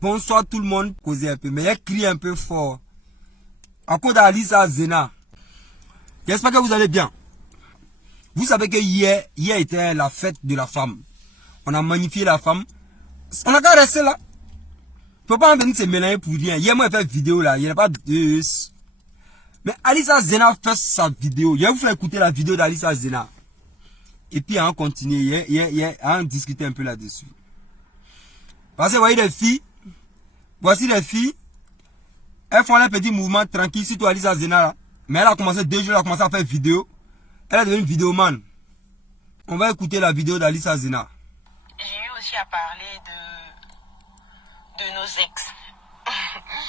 Bonsoir tout le monde, causez un peu, mais il crie un peu fort. À cause d'Alisa Zena. J'espère que vous allez bien. Vous savez que hier était la fête de la femme. On a magnifié la femme. On a qu'à rester là. Il ne faut pas venir se mélanger pour rien. Hier, moi, j'ai fait une vidéo là. Il n'y a pas de... Mais Alisa Zena fait sa vidéo. Je vais vous faire écouter la vidéo d'Alisa Zena. Et puis, on va continuer. On va discuter un peu là-dessus. Parce que vous voyez les filles. Voici les filles. Elles font un petit mouvement tranquille. Surtout Alisa Zena là. Mais elle a commencé 2 jours, elle a commencé à faire vidéo. Elle est devenue vidéoman. On va écouter la vidéo d'Alisa Zena. J'ai eu aussi à parler de nos ex.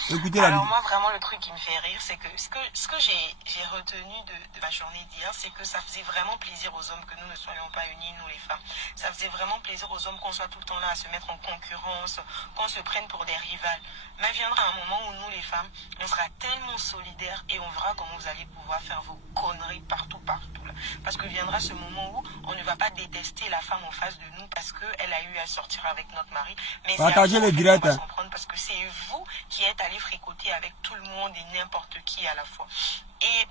Écoutez la Alors vidéo. moi vraiment le truc qui me fait rire, c'est que ce que j'ai retenu de la journée d'hier, c'est que ça faisait vraiment plaisir aux hommes que nous ne soyons pas unis, nous les femmes. Ça faisait vraiment plaisir aux hommes qu'on soit tout le temps là à se mettre en concurrence, qu'on se prenne pour des rivales. Mais viendra un moment où nous les femmes, on sera tellement solidaires et on verra comment vous allez pouvoir faire vos conneries partout là. Parce que viendra ce moment où on ne va pas détester la femme en face de nous parce qu'elle a eu à sortir avec notre mari. Mais Partagez le direct. on va s'en prendre parce que c'est vous qui êtes allés fricoter avec tout le monde et n'importe qui à la fois. Et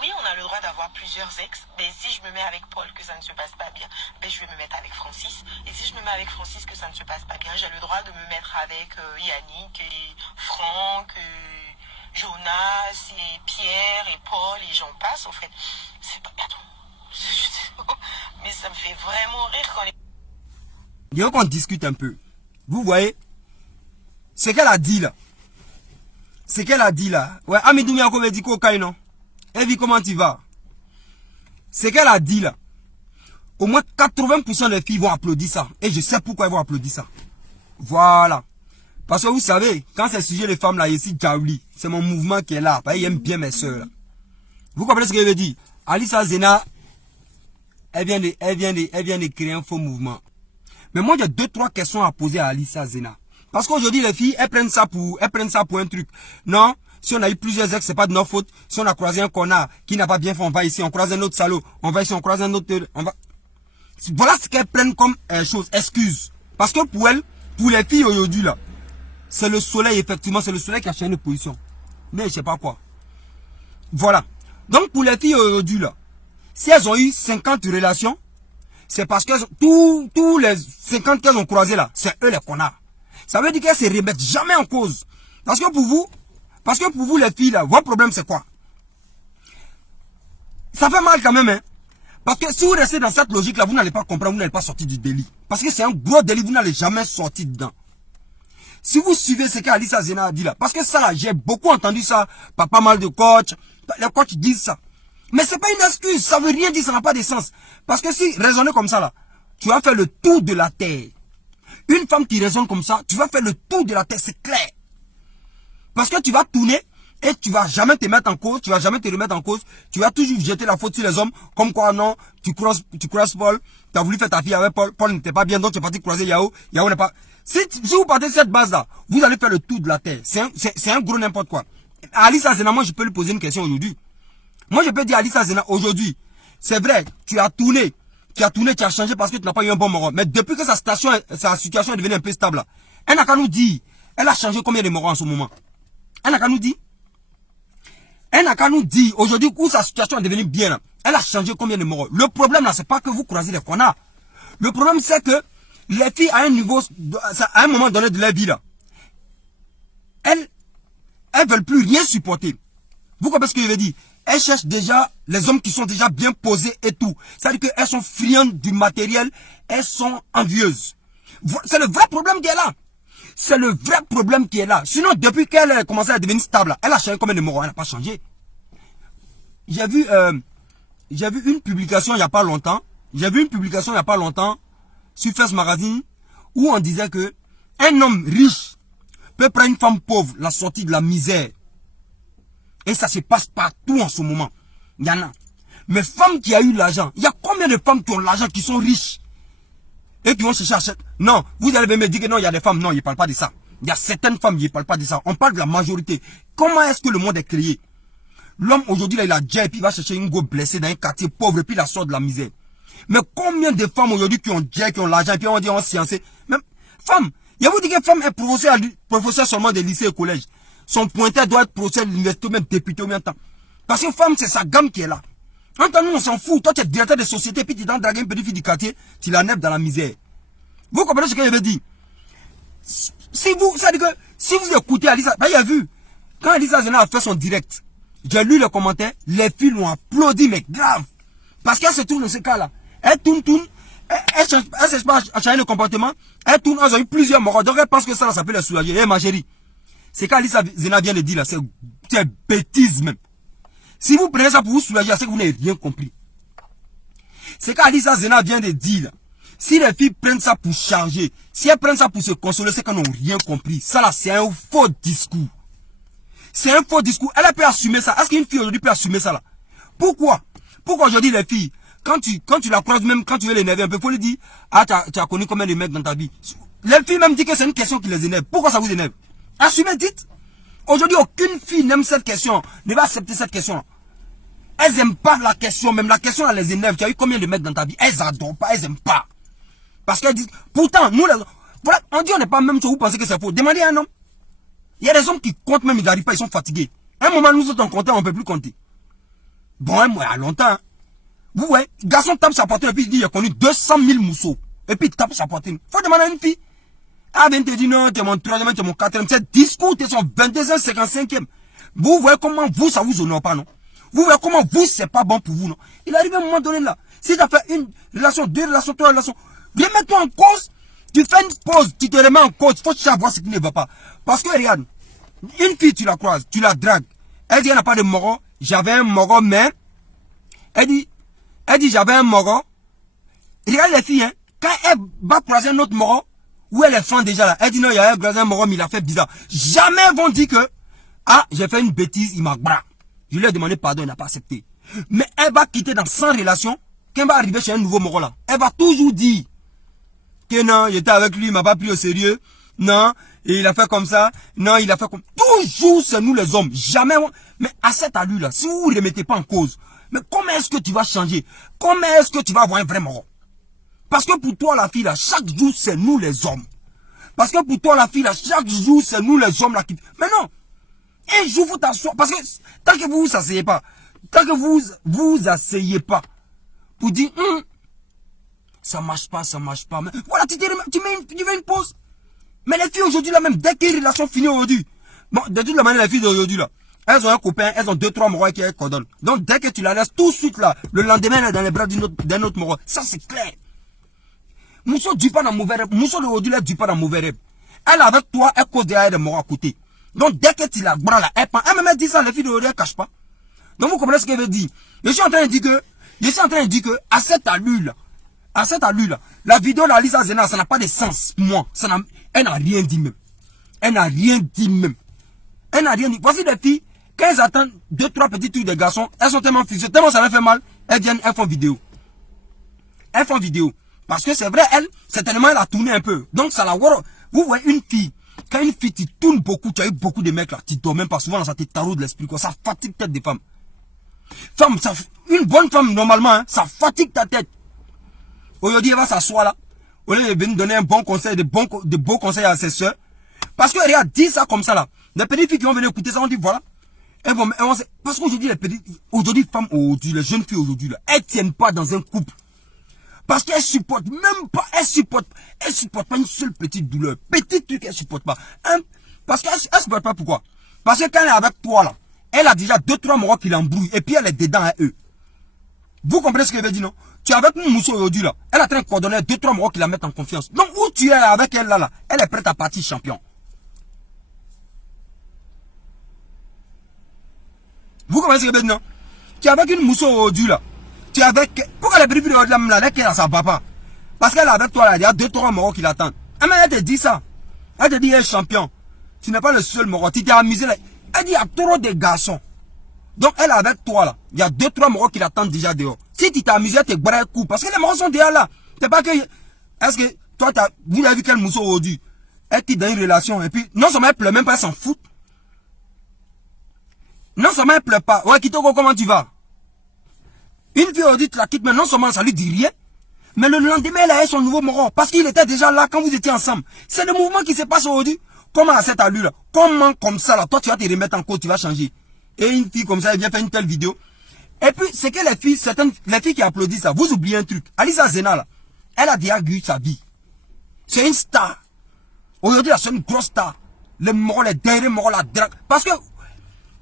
oui, on a le droit d'avoir plusieurs ex, mais si je me mets avec Paul que ça ne se passe pas bien, ben je vais me mettre avec Francis. Et si je me mets avec Francis que ça ne se passe pas bien, j'ai le droit de me mettre avec Yannick et Franck, Jonas et Pierre et Paul et j'en passe en fait. C'est pas... Attends. Mais ça me fait vraiment rire quand les... Il faut qu'on discute un peu. Vous voyez? Ce qu'elle a dit là. Ce qu'elle a dit là. Ouais, Amidou Miyako me dit quoi, non? Evie, comment tu vas? Ce qu'elle a dit là. Au moins 80% des filles vont applaudir ça. Et je sais pourquoi elles vont applaudir ça. Voilà. Parce que vous savez, quand c'est sujet de femmes là, ici, Jaouli, c'est mon mouvement qui est là. Parce qu'il aime bien mes soeurs là. Vous comprenez ce que je veux dire? Alisa Zena, elle vient de créer un faux mouvement. Mais moi, j'ai 2-3 questions à poser à Alisa Zena. Parce qu'aujourd'hui, les filles, elles prennent ça pour un truc. Non, si on a eu plusieurs ex, c'est pas de notre faute. Si on a croisé un connard qui n'a pas bien fait, on va ici, on croise un autre salaud. On va ici, on croise un autre, on va... Voilà ce qu'elles prennent comme chose, excuse. Parce que pour elles, pour les filles aujourd'hui là, c'est le soleil, effectivement, c'est le soleil qui a changé de position. Mais je sais pas quoi. Voilà. Donc pour les filles aujourd'hui là, si elles ont eu 50 relations, c'est parce que tous les 50 qu'elles ont croisés là, c'est eux les connards. Ça veut dire qu'elles se remettent jamais en cause. Parce que pour vous les filles là, votre problème c'est quoi? Ça fait mal quand même, hein. Parce que si vous restez dans cette logique là, vous n'allez pas comprendre, vous n'allez pas sortir du délit. Parce que c'est un gros délit, vous n'allez jamais sortir dedans. Si vous suivez ce qu'Alisa Zena a dit là, parce que ça là, j'ai beaucoup entendu ça par pas mal de coachs, les coachs disent ça. Mais c'est pas une excuse, ça veut rien dire, ça n'a pas de sens. Parce que si raisonner comme ça là, tu vas faire le tour de la terre. Une femme qui raisonne comme ça, tu vas faire le tour de la terre, c'est clair. Parce que tu vas tourner et tu vas jamais te mettre en cause, tu vas jamais te remettre en cause, tu vas toujours jeter la faute sur les hommes, comme quoi non, tu croises Paul, tu as voulu faire ta fille avec Paul, Paul n'était pas bien, donc tu es parti croiser Yao, Yao n'est pas... Si vous partez de cette base-là, vous allez faire le tour de la terre. C'est un gros n'importe quoi. Alisa Zena, moi je peux lui poser une question aujourd'hui. Moi je peux dire à Alisa Zena, aujourd'hui, c'est vrai, tu as tourné, tu as changé parce que tu n'as pas eu un bon moron. Mais depuis que sa situation est devenue un peu stable, là, elle n'a qu'à nous dire, elle a changé combien de morons en ce moment? Elle n'a qu'à nous dire. Elle n'a qu'à nous dire, aujourd'hui, où sa situation est devenue bien, là, elle a changé combien de morons? Le problème, là, c'est pas que vous croisez les connards. Le problème, c'est que les filles, à un niveau, à un moment donné de leur vie, là, elles veulent plus rien supporter. Vous comprenez ce que je veux dire? Elles cherchent déjà les hommes qui sont déjà bien posés et tout. C'est-à-dire qu'elles sont friandes du matériel, elles sont envieuses. C'est le vrai problème qui est là. C'est le vrai problème qui est là. Sinon, depuis qu'elle a commencé à devenir stable, elle a changé combien de morons? Elle n'a pas changé. J'ai vu une publication il n'y a pas longtemps. Sur First Magazine où on disait que un homme riche peut prendre une femme pauvre, la sortir de la misère. Et ça se passe partout en ce moment. Il y en a. Mais femmes qui a eu l'argent, il y a combien de femmes qui ont l'argent, qui sont riches et qui vont chercher à acheter? Non, vous allez me dire que non, il y a des femmes. Non, il ne parle pas de ça. Il y a certaines femmes, il ne parle pas de ça. On parle de la majorité. Comment est-ce que le monde est créé? L'homme aujourd'hui, il a déjà et puis il va chercher une go blessée dans un quartier pauvre et puis il la sort de la misère. Mais combien de femmes aujourd'hui qui ont l'argent et puis on dit on sciencé. Même femme, il y a vous dit que femme est professeur seulement des lycées et collèges. Son pointeur doit être professeur de l'université ou même député ou même temps. Parce que femme, c'est sa gamme qui est là. En tant que nous, on s'en fout. Toi, tu es directeur de société, puis tu t'en dragues une petite fille du quartier, tu la nèbres dans la misère. Vous comprenez ce que je veux dire? Si vous, ça dit que, si vous écoutez Alisa, ben, il a vu. Quand Alisa Zena a fait son direct, j'ai lu les commentaires, les filles l'ont applaudi, mais grave. Parce qu'elle se tourne dans ce cas-là. Elle tourne, elle cherche pas à changer le comportement, elle tourne, elles ont eu plusieurs morts. Donc elle pense que ça peut les soulager. Eh, ma chérie, c'est qu'Alisa Zena vient de dire là, c'est bêtise même. Si vous prenez ça pour vous soulager, c'est que vous n'avez rien compris. C'est qu'Alisa Zena vient de dire là. Si les filles prennent ça pour changer, si elles prennent ça pour se consoler, c'est qu'elles n'ont rien compris. Ça là, c'est un faux discours. C'est un faux discours. Elle peut assumer ça. Est-ce qu'une fille aujourd'hui peut assumer ça là? Pourquoi? Pourquoi aujourd'hui les filles, quand tu la croises, même quand tu veux l'énerver un peu, il faut lui dire, ah, tu as connu combien de mecs dans ta vie? Les filles même disent que c'est une question qui les énerve. Pourquoi ça vous énerve? Assumez, dites. Aujourd'hui, aucune fille n'aime cette question, ne va accepter cette question. Elles n'aiment pas la question, même la question, elle les énerve. Tu as eu combien de mecs dans ta vie? Elles n'adorent pas, elles n'aiment pas. Parce qu'elles disent, pourtant, nous, voilà, on dit on n'est pas même chose, vous pensez que c'est faux. Demandez à un homme. Il y a des hommes qui comptent même, ils n'arrivent pas, ils sont fatigués. À un moment, nous autres, on comptait, on ne peut plus compter. Bon, moi, à longtemps, hein. Vous voyez, garçon tape sa poitrine et puis il dit, il a connu 200 000 mousseaux. Et puis il tape sa poitrine. Faut demander à une fille. Ah, ben, te dit non, t'es mon troisième, t'es mon quatrième. C'est discours, t'es son 22e, 55e. Vous voyez comment vous, ça vous honore pas, non? Vous voyez comment vous, c'est pas bon pour vous, non? Il arrive à un moment donné là. Si tu as fait une relation, deux relations, trois relations, remets-toi en cause. Tu fais une pause, tu te remets en cause. Faut savoir ce qui ne va pas. Parce que regarde, une fille, tu la croises, tu la dragues. Elle dit, elle n'a pas de moro. J'avais un moro, mais elle dit, j'avais un moro. Regarde les filles, hein. Quand elle va croiser un autre moro, où elle est fan déjà là, elle dit non, il y a un moro, mais il a fait bizarre. Jamais ils vont dire que, ah, j'ai fait une bêtise, il m'a bras. Je lui ai demandé pardon, il n'a pas accepté. Mais elle va quitter dans 100 relations, quand elle va arriver chez un nouveau moro là, elle va toujours dire que non, il était avec lui, il m'a pas pris au sérieux. Non, et il a fait comme ça. Non, il a fait comme... Toujours, c'est nous les hommes. Jamais... Mais à cette allure-là, si vous ne remettez pas en cause, mais comment est-ce que tu vas changer? Comment est-ce que tu vas avoir un vrai mort? Parce que pour toi, la fille, là, chaque jour, c'est nous les hommes. Parce que pour toi, la fille, là, chaque jour, c'est nous les hommes là qui... Mais non! Un jour, vous t'asseoir. Parce que tant que vous vous asseyez pas, tant que vous asseyez pas, pour dire, ça marche pas, ça marche pas. Mais voilà, tu fais une pause. Mais les filles aujourd'hui là même, dès qu'une relation finit aujourd'hui, bon, de toute la manière, les filles d'aujourd'hui là, elles ont un copain, elles ont 2-3 morois qui elles coordonnent. Donc dès que tu la laisses tout de suite là, le lendemain elle est dans les bras d'un autre morois. Ça c'est clair. Mousso du pas dans mauvais rêve. Mousso d'aujourd'hui là du pas dans mauvais rêve. Elle avec toi, elle cause derrière des morois à côté. Donc dès que tu la bras là, elle prend. Elle me dit ça, les filles d'aujourd'hui elles cachent pas. Donc vous comprenez ce qu'elle veut dire? Je suis en train de dire que, à cette allure là, la vidéo d'Alisa Zena, ça n'a pas de sens pour moi. Elle n'a rien dit même. Elle n'a rien dit même. Elle n'a rien dit. Voici des filles, quand elles attendent 2-3 petits trucs de garçons, elles sont tellement fixées, tellement ça leur fait mal, elles viennent, elles font vidéo. Elles font vidéo. Parce que c'est vrai, elle, certainement, elle a tourné un peu. Donc ça la voit. Vous voyez une fille, quand une fille, tu tournes beaucoup, tu as eu beaucoup de mecs là, tu dors même pas souvent dans sa tête, tarot de l'esprit, quoi. Ça fatigue peut-être des femmes. Femme, une bonne femme, normalement, hein, ça fatigue ta tête. Aujourd'hui, elle va s'asseoir là. Au lieu de venir donner un bon conseil, de beaux conseils à ses soeurs. Parce que, regarde, dis ça comme ça là. Les petites filles qui vont venir écouter ça, on dit voilà. Elles vont parce qu'aujourd'hui, aujourd'hui, femmes, aujourd'hui, les jeunes filles aujourd'hui là, elles tiennent pas dans un couple. Parce qu'elles supportent même pas, elles supportent pas une seule petite douleur. Petit truc, elles supportent pas. Parce qu'elles supportent pas pourquoi? Parce que quand elle est avec toi là, elle a déjà 2-3 morts qui l'embrouillent et puis elle est dedans à eux. Vous comprenez ce que je veux dire, non? Tu es avec une mousso aujourd'hui là. Elle est en train de coordonner 2-3 morts qui la mettent en confiance. Donc où tu es avec elle là, elle est prête à partir champion. Vous comprenez ce que je veux dire, non? Tu es avec une mousso aujourd'hui là. Tu es avec... Pourquoi les briefs de la elle a sa papa? Parce qu'elle est avec toi là, il y a 2-3 morts qui l'attendent. Elle te dit ça. Elle te dit elle est champion. Tu n'es pas le seul mort. Tu t'es amusé là. Elle dit il y a trop de garçons. Donc elle est avec toi là. Il y a 2-3 morts qui l'attendent déjà dehors. Si tu t'es amusé, tu te bras un coup. Parce que les morts sont déjà là. C'est pas que... Est-ce que toi, vous avez vu quel mousseau aujourd'hui? Elle quitte dans une relation. Et puis, non seulement elle pleure même pas, elle s'en fout. Non seulement elle pleure pas. Ouais, Kitoko, comment tu vas? Une fille aujourd'hui, tu la quittes, mais non seulement ça lui dit rien. Mais le lendemain, elle a eu son nouveau moron. Parce qu'il était déjà là quand vous étiez ensemble. C'est le mouvement qui se passe aujourd'hui. Comment à cette allure-là? Comment comme ça là? Toi, tu vas te remettre en cause, tu vas changer. Et une fille comme ça, elle vient faire une telle vidéo. Et puis, c'est que les filles, les filles qui applaudissent ça, vous oubliez un truc. Alisa Zena là, elle a déjà eu sa vie. C'est une star. Aujourd'hui, c'est une grosse star. Les morons, les derniers morons, la drague. Parce que,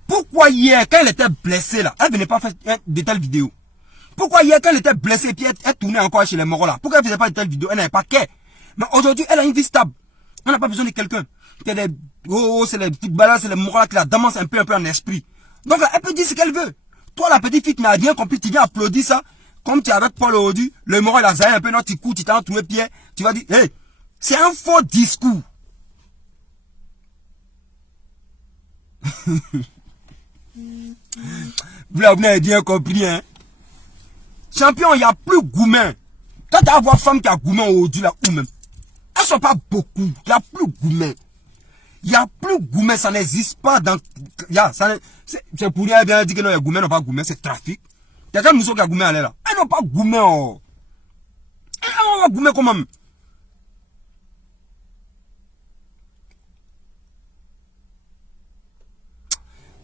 pourquoi hier, quand elle était blessée là, elle venait pas faire de telles vidéos? Pourquoi hier, quand elle était blessée, puis elle tournait encore chez les morons là? Pourquoi elle faisait pas de telles vidéos? Elle n'avait pas qu'elle. Mais aujourd'hui, elle a une vie stable. On n'a pas besoin de quelqu'un. C'est les footballeurs, c'est les morons là qui la dansent un peu en esprit. Donc là, elle peut dire ce qu'elle veut. Toi, la petite fille qui n'a rien compris, tu viens applaudir ça. Comme tu es avec Paul aujourd'hui, le moron il a zaillé un peu, non, tu cours, tu t'en trouvé pied. Tu vas dire, hey, c'est un faux discours. Vous l'avez bien compris, hein. Champion, il n'y a plus gourmet. Quand tu vas voir femme qui a gourmet aujourd'hui, là, ou même. Elles ne sont pas beaucoup. Il n'y a plus gourmet. Il n'y a plus gourmet, ça n'existe pas dans... C'est pour rien bien dire que non, les gourmets n'ont pas gourmet, c'est trafic. Il y a quelqu'un qui a gourmet à l'air là. Elles n'ont pas gourmet, oh. Elles n'ont pas gourmet comment même.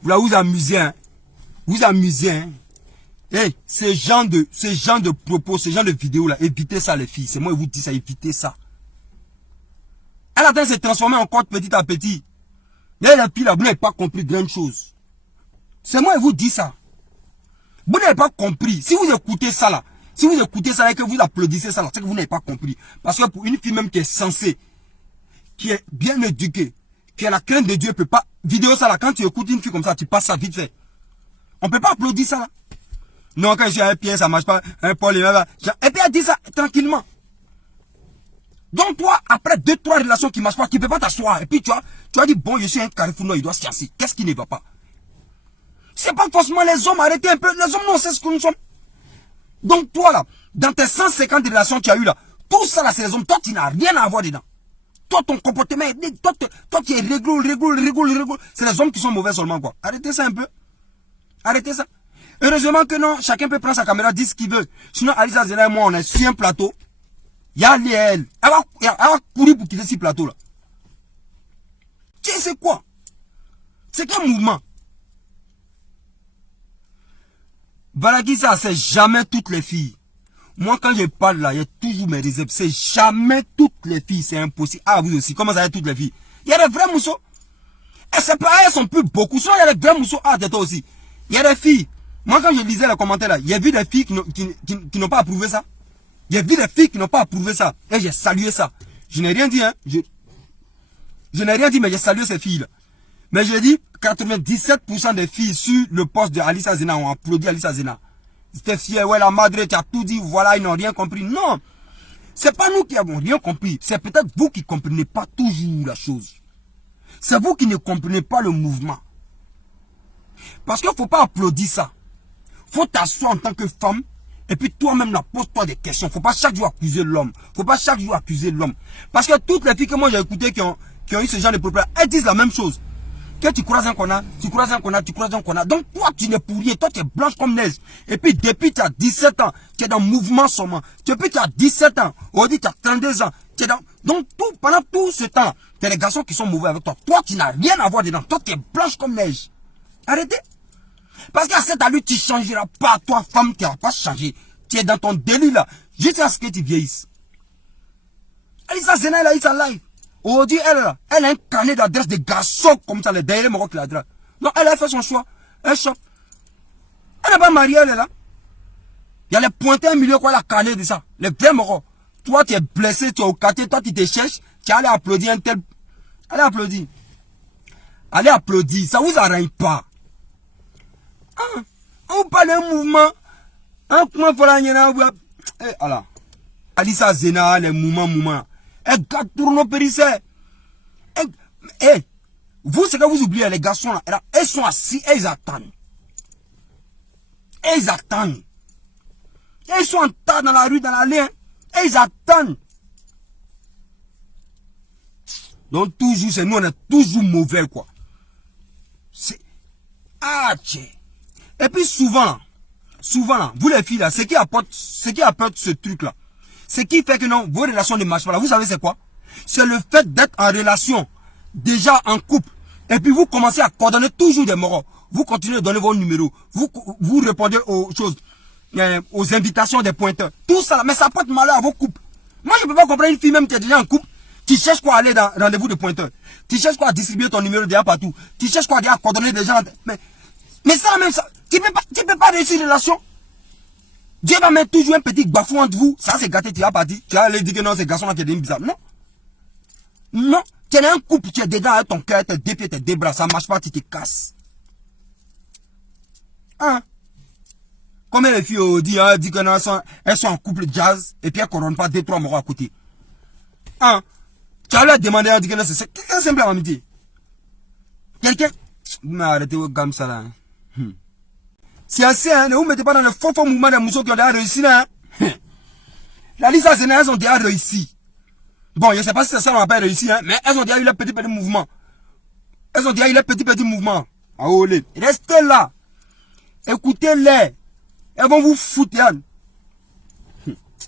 Vous là, vous amusez, hein. Vous amusez, hein. Hey, ce genre de propos, ce genre de vidéos là, évitez ça les filles. C'est moi qui vous dis ça, évitez ça. Elle a tendance à se transformer en côte petit à petit. Et les filles là, vous n'avez pas compris grande chose. C'est moi qui vous dis ça. Vous n'avez pas compris. Si vous écoutez ça là, et que vous applaudissez ça là, c'est que vous n'avez pas compris. Parce que pour une fille même qui est censée, qui est bien éduquée, qui a la crainte de Dieu, peut pas... Vidéo ça là, quand tu écoutes une fille comme ça, tu passes ça vite fait. On peut pas applaudir ça là. Non, quand je suis à un pied, ça marche pas. Un Paul, et puis elle dit ça tranquillement. Donc toi, après 2-3 relations qui marchent pas, tu peux pas t'asseoir. Et puis tu as dit, bon, je suis un carrefour, il doit se chasser. Qu'est-ce qui ne va pas? C'est pas forcément les hommes, arrêtez un peu. Les hommes, non, c'est ce que nous sommes. Donc toi là, dans tes 150 relations que tu as eues là, tout ça là, c'est les hommes. Toi, tu n'as rien à avoir dedans. Toi, ton comportement, toi qui es rigolo. C'est les hommes qui sont mauvais seulement, quoi. Arrêtez ça un peu. Arrêtez ça. Heureusement que non, chacun peut prendre sa caméra, dire ce qu'il veut. Sinon, Alisa Zena et moi, on est sur un plateau. Il y a elle. Elle va courir pour quitter ce plateau là. Tu sais c'est quoi? C'est qu'un mouvement. Balaki, ça, c'est jamais toutes les filles. Moi, quand je parle là, il y a toujours mes réserves. C'est jamais toutes les filles, c'est impossible. Ah oui aussi, comment ça va toutes les filles? Il y a des vrais mousseaux. Et c'est pas elles sont plus beaucoup. Souvent, il y a des vrais mousseaux. Ah, de toi aussi. Il y a des filles. Moi, quand je lisais les commentaires là, il y a vu des filles qui n'ont pas approuvé ça. Il y a vu des filles qui n'ont pas approuvé ça. Et j'ai salué ça. Je n'ai rien dit, hein. Je n'ai rien dit, mais j'ai salué ces filles là. Mais j'ai dit, 97% des filles sur le poste de Alisa Zena ont applaudi Alisa Zena. C'était fier, ouais, la madre, tu as tout dit, voilà, ils n'ont rien compris. Non. C'est pas nous qui avons rien compris. C'est peut-être vous qui ne comprenez pas toujours la chose. C'est vous qui ne comprenez pas le mouvement. Parce qu'il ne faut pas applaudir ça. Il faut t'asseoir en tant que femme. Et puis toi-même, pose-toi des questions. Il ne faut pas chaque jour accuser l'homme. Il ne faut pas chaque jour accuser l'homme. Parce que toutes les filles que moi j'ai écoutées qui ont eu ce genre de problème, elles disent la même chose. Que tu croises un connard, tu croises un connard, tu croises un connard. Donc toi, tu n'es pour rien. Toi, tu es blanche comme neige. Et puis depuis tu as 17 ans, tu es dans le mouvement seulement. Depuis tu as 17 ans, aujourd'hui tu as 32 ans. Tu es dans... Donc pendant tout ce temps, tu as des garçons qui sont mauvais avec toi. Toi, tu n'as rien à voir dedans. Toi, tu es blanche comme neige. Arrêtez. Parce qu'à cette allure, tu ne changeras pas. Toi, femme, tu n'as pas changé. Tu es dans ton délit là. Jusqu'à ce que tu vieillisses. Alisa Zena, elle a eu sa life. Aujourd'hui, elle a un carnet d'adresse de garçons comme ça, les derniers moraux qui la draguent. Donc, elle a fait son choix. Elle chope. Elle n'est pas mariée, elle est là. Il y a les pointés un milieu quoi, la carnet de ça. Les vrais moraux. Toi, tu es blessé, tu es au quartier, toi, tu te cherches. Tu es allé applaudir un tel. Allez applaudir. Allez applaudir. Ça vous arrange pas. Ah, on parle d'un mouvement. Un comment voilà, il y en a. Eh, alors. Alisa Zena, les mouvements. Et gars tourne au périssé. Et vous, ce que vous oubliez, les garçons là, ils sont assis et ils attendent. Et ils attendent. Et ils sont en tas dans la rue, dans l'allée. Et ils attendent. Donc toujours, c'est nous, on est toujours mauvais, quoi. C'est... Ah, tiens. Et puis souvent, vous les filles là, ce qui apporte ce truc là, Ce qui fait que non, vos relations ne marchent pas là. Vous savez c'est quoi? C'est le fait d'être en relation, déjà en couple. Et puis vous commencez à coordonner toujours des moraux. Vous continuez de donner vos numéros. Vous répondez aux choses, aux invitations des pointeurs. Tout ça, mais ça porte malheur à vos couples. Moi, je ne peux pas comprendre une fille même qui est déjà en couple. Tu cherches quoi à aller dans rendez-vous de pointeurs. Tu cherches quoi à distribuer ton numéro déjà partout. Tu cherches quoi à coordonner des gens. Mais ça même, ça, tu peux pas réussir une relation. Dieu va mettre toujours un petit bafou entre vous. Ça, c'est gâté, tu vas partir. Tu vas aller dire que non, c'est garçon là qui est bizarre. Non. Non. Tu es un couple, tu es dedans avec ton cœur, tes deux pieds, tes deux bras. Ça ne marche pas, tu te casses. Hein? Combien les filles disent que non, elles sont en couple jazz et puis elles ne coordonnent pas 2-3 moraux à côté. Hein? Tu as leur demandé à dire que non, c'est quelqu'un simple à m'amener. Quelqu'un. Mais arrêtez vos gammes ça là. C'est assez, hein, ne vous mettez pas dans le faux mouvement des mousseaux qui ont déjà réussi là. Hein? La Lisa Zena, elles ont déjà réussi. Bon, je ne sais pas si ça n'a pas réussi, hein, mais elles ont déjà eu leur petit mouvement. Elles ont déjà eu leur petit mouvement. Ah, olé. Restez là. Écoutez-les. Elles vont vous foutre, Yann.